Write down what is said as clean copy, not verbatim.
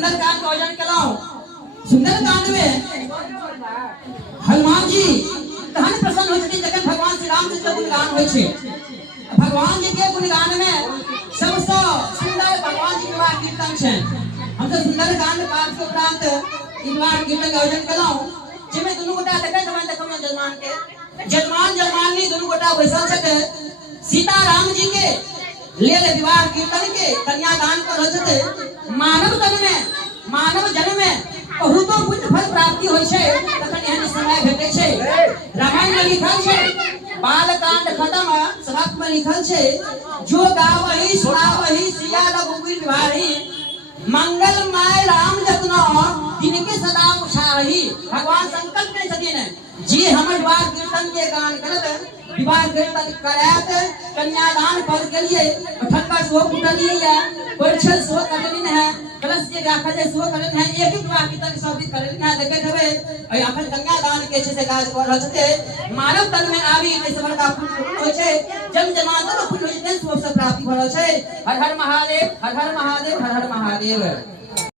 सुंदरकांड का आयोजन केलहुं। सुंदरकांड में हनुमान जी तहन प्रसन्न होइ छथिन जखन भगवान श्री रामचंद्र के गुणगान होइ छै। भगवान जी के गुणगान में सबसे सुंदर भगवान जी के विवाह कीर्तन छै। हम तो सुंदरकांड पाठ के उपरांत विवाह कीर्तन का आयोजन केलहुं, जिसमें दुनू गोटा देखै छथिन देखम जजमान के जजमान जजमानी दुनू गोटा बैसल छथिन। सीता राम जी के लेल विवाह कीर्तन के कन्यादान कर रहल छथिन। मानव जन्म में बहुतो पुण्य फल प्राप्ति होइ छै, तखन एहन समय भेटै छै। रामायण में लिखल छै, बालकांड खत्म समाप्त में लिखल छै, जो गावहि सुनावहि सिया रघुवीर बिहारी, मंगलमय राम जतना जिनके सदा उछाही। भगवान संकल्प करे छथिन जी हमर विवाह कीर्तन के गान करत, विवाह कीर्तन करैत कन्यादान पद के लिए ठक्कर सो कुटलिए या परिछल सो करलिन है, कलश के राखल है सो करलिन है, एक ही विवाह कीर्तन सब भी करलिन है। देखे हेबे अय अपन कन्यादान के छै से काज कर रहल छथि। मानव तन में आबी एहि सब का पुण्य होइ छै, जन्म जन्मांतर पुण्य होइ छै, सब प्राप्ति भ रहल छै। हर हर महादेव, हर हर महादेव, हर हर महादेव।